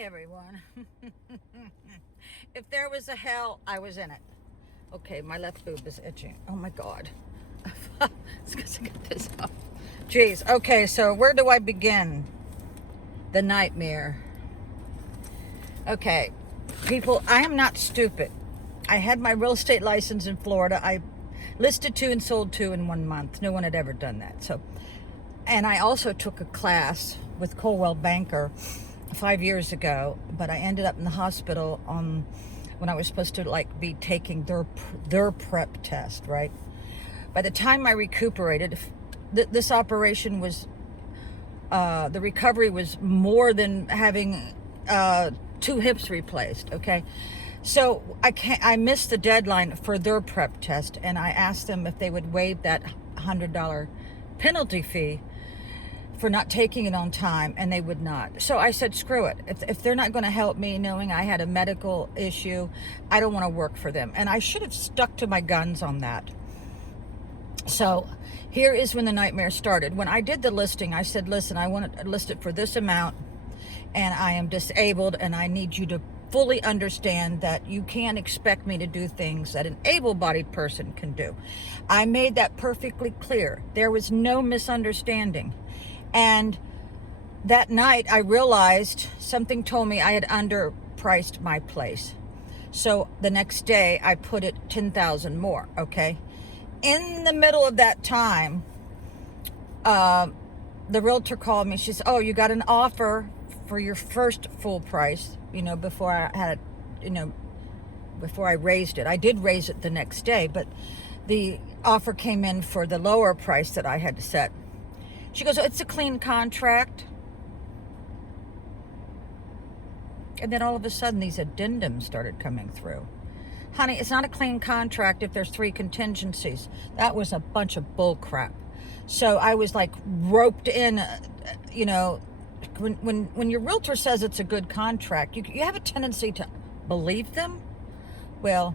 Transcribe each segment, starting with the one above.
Hi everyone. If there was a hell, I was in it. Okay, my left boob is itching. Oh my God. It's because I got this off. Jeez. Okay, so where do I begin? The nightmare. Okay, people, I am not stupid. I had my real estate license in Florida. I listed 2 and sold 2 in 1 month. No one had ever done that. So, and I also took a class with Coldwell Banker 5 years ago, but I ended up in the hospital when I was supposed to be taking their prep test, right? By the time I recuperated, this operation was, the recovery was more than having 2 hips replaced, okay? So I missed the deadline for their prep test, and I asked them if they would waive that $100 penalty fee for not taking it on time, and they would not. So I said, screw it. If they're not going to help me, knowing I had a medical issue, I don't want to work for them. And I should have stuck to my guns on that. So here is when the nightmare started. When I did the listing, I said, listen, I want to list it for this amount, and I am disabled, and I need you to fully understand that you can't expect me to do things that an able-bodied person can do. I made that perfectly clear. There was no misunderstanding. And that night I realized something told me I had underpriced my place. So the next day I put it 10,000 more, okay? In the middle of that time, the realtor called me. She said, oh, you got an offer for your first full price, before I had, before I raised it. I did raise it the next day, but the offer came in for the lower price that I had set. She goes, oh, it's a clean contract. And then all of a sudden, these addendums started coming through. Honey, it's not a clean contract if there's 3 contingencies. That was a bunch of bull crap. So I was roped in, when your realtor says it's a good contract, you have a tendency to believe them. Well,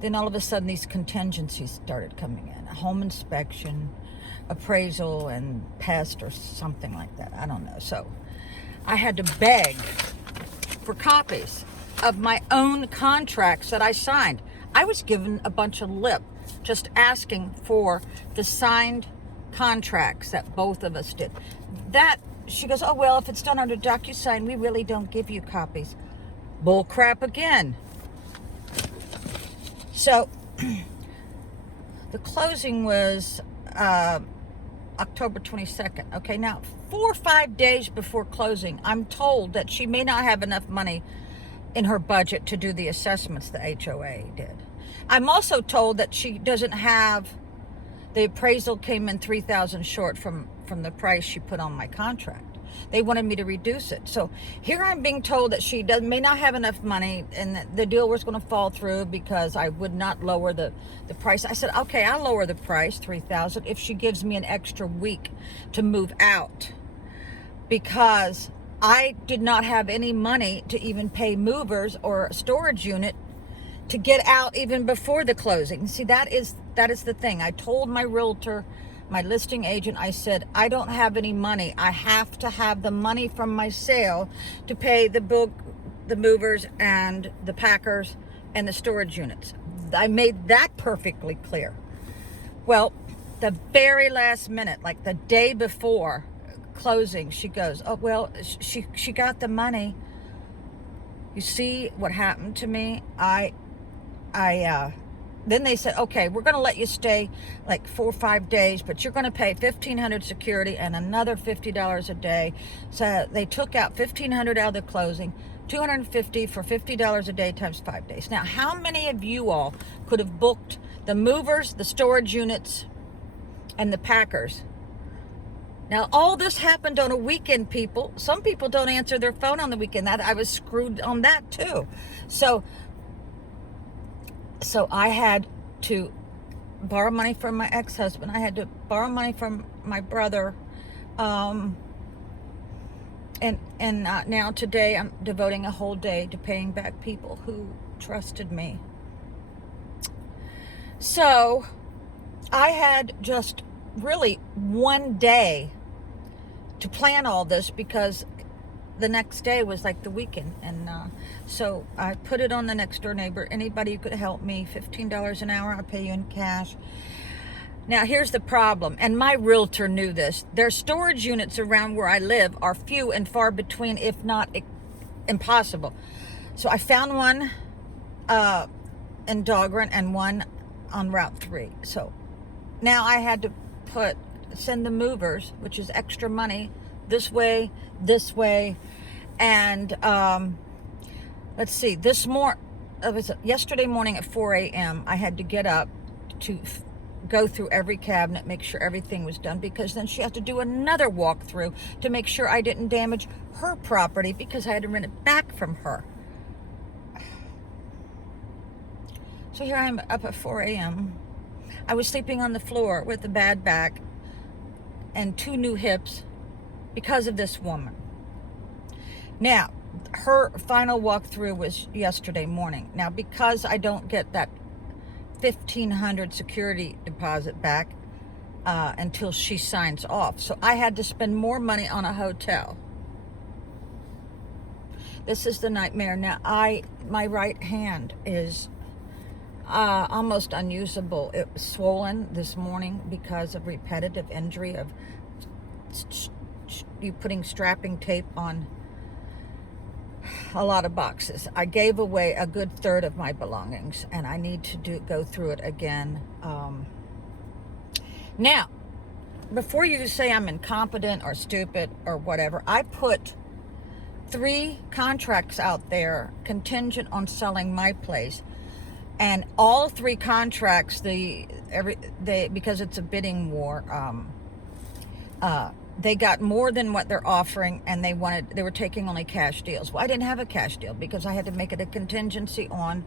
then all of a sudden, these contingencies started coming in. A home inspection, appraisal, and pest, or something like that. I don't know. So I had to beg for copies of my own contracts that I signed. I was given a bunch of lip just asking for the signed contracts that both of us did. That, she goes, oh, well, if it's done under DocuSign, we really don't give you copies. Bull crap again. So the closing was October 22nd. Okay, now 4 or 5 days before closing, I'm told that she may not have enough money in her budget to do the assessments the HOA did. I'm also told that she doesn't have, the appraisal came in $3,000 short from the price she put on my contract. They wanted me to reduce it. So here I'm being told that she may not have enough money, and that the deal was going to fall through because I would not lower the price. I said, okay, I'll lower the price, $3,000, if she gives me an extra week to move out, because I did not have any money to even pay movers or a storage unit to get out even before the closing. See, that is the thing. I told my realtor, my listing agent, I said, I don't have any money. I have to have the money from my sale to pay the movers and the packers and the storage units. I made that perfectly clear. Well, the very last minute, the day before closing, she goes, oh, well, she got the money. You see what happened to me? Then they said, okay, we're going to let you stay 4 or 5 days, but you're going to pay $1,500 security and another $50 a day. So they took out $1,500 out of the closing, $250 for $50 a day times 5 days. Now, how many of you all could have booked the movers, the storage units, and the packers? Now, all this happened on a weekend, people. Some people don't answer their phone on the weekend. I was screwed on that too. So I had to borrow money from my ex-husband. I had to borrow money from my brother. And now today I'm devoting a whole day to paying back people who trusted me. So I had just really 1 day to plan all this, because the next day was like the weekend, and so I put it on the next door neighbor. Anybody who could help me, $15 an hour, I'll pay you in cash. Now here's the problem, and my realtor knew this. Their storage units around where I live are few and far between, if not impossible. So I found one in Dahlgren and one on Route 3. So now I had to send the movers, which is extra money, this way, and let's see, yesterday morning at 4 a.m. I had to get up to go through every cabinet, make sure everything was done, because then she had to do another walkthrough to make sure I didn't damage her property, because I had to rent it back from her. So here I am up at 4 a.m. I was sleeping on the floor with a bad back and 2 new hips because of this woman. Now, her final walkthrough was yesterday morning. Now, because I don't get that $1,500 security deposit back until she signs off, so I had to spend more money on a hotel. This is the nightmare. Now, my right hand is almost unusable. It was swollen this morning because of repetitive injury of you putting strapping tape on a lot of boxes. I gave away a good third of my belongings, and I need to go through it again. Now, before you say I'm incompetent or stupid or whatever, I put 3 contracts out there contingent on selling my place. And all 3 contracts, because it's a bidding war, they got more than what they're offering, and they were taking only cash deals. Well, I didn't have a cash deal because I had to make it a contingency on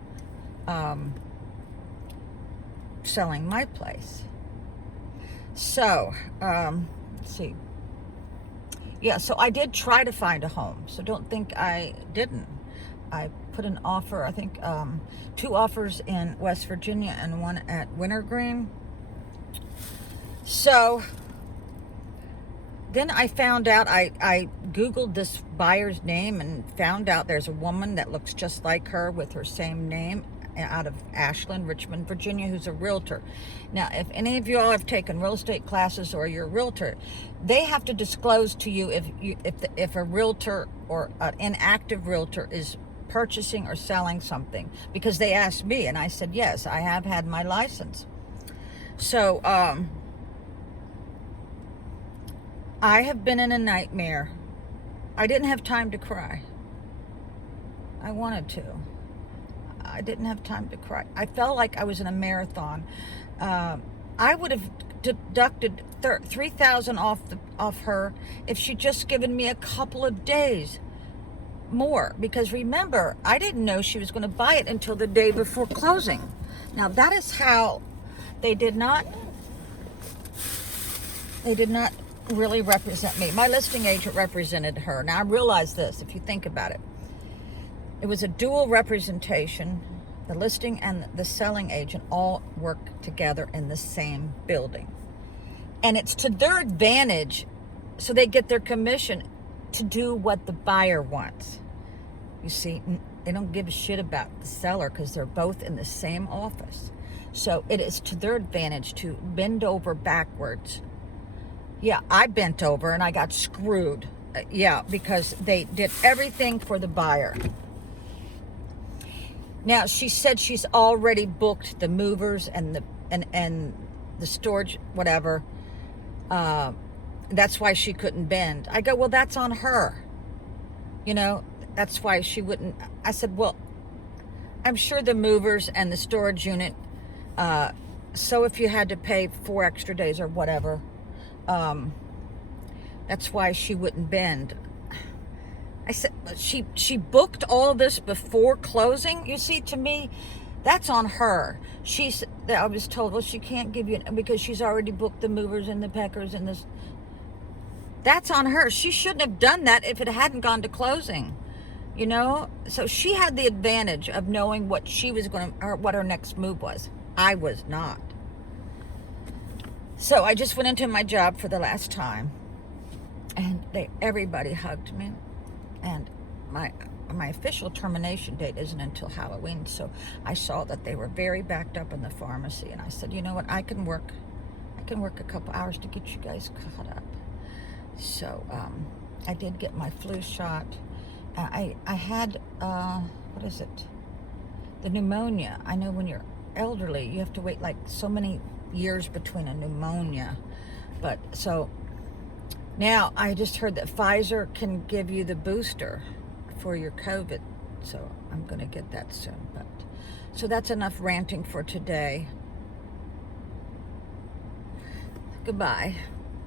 selling my place. So, let's see. Yeah, so I did try to find a home, so don't think I didn't. I put an offer, I think 2 offers in West Virginia and 1 at Wintergreen. So then I found out, I Googled this buyer's name and found out there's a woman that looks just like her with her same name out of Ashland, Richmond, Virginia, who's a realtor. Now, if any of you all have taken real estate classes or you're a realtor, they have to disclose to you if a realtor or an inactive realtor is purchasing or selling something, because they asked me and I said yes, I have had my license. So I have been in a nightmare. I didn't have time to cry. I wanted to. I didn't have time to cry. I felt like I was in a marathon. I would have deducted $3,000 off her if she'd just given me a couple of days more, because remember, I didn't know she was going to buy it until the day before closing. Now that is how they did not really represent me. My listing agent represented her. Now I realize this, if you think about it, it was a dual representation. The listing and the selling agent all work together in the same building, and it's to their advantage, so they get their commission to do what the buyer wants. You see, they don't give a shit about the seller because they're both in the same office. So it is to their advantage to bend over backwards. Yeah, I bent over and I got screwed. Yeah, because they did everything for the buyer. Now, she said she's already booked the movers and the storage, whatever. That's why she couldn't bend. I go, well, that's on her. You know, that's why she wouldn't. I said, well, I'm sure the movers and the storage unit, so if you had to pay 4 extra days or whatever, that's why she wouldn't bend. I said, she booked all this before closing. You see, to me, that's on her. I was told, well, she can't give you, because she's already booked the movers and the packers and this. That's on her. She shouldn't have done that if it hadn't gone to closing, you know? So she had the advantage of knowing what she was going to, or what her next move was. I was not. So I just went into my job for the last time, and everybody hugged me. and my official termination date isn't until Halloween. So I saw that they were very backed up in the pharmacy, and I said, you know what, I can work a couple hours to get you guys caught up. So I did get my flu shot. I had what is it, the pneumonia. I know when you're elderly you have to wait like so many years between a pneumonia, but so now I just heard that Pfizer can give you the booster for your COVID, so I'm gonna get that soon. But so that's enough ranting for today. Goodbye.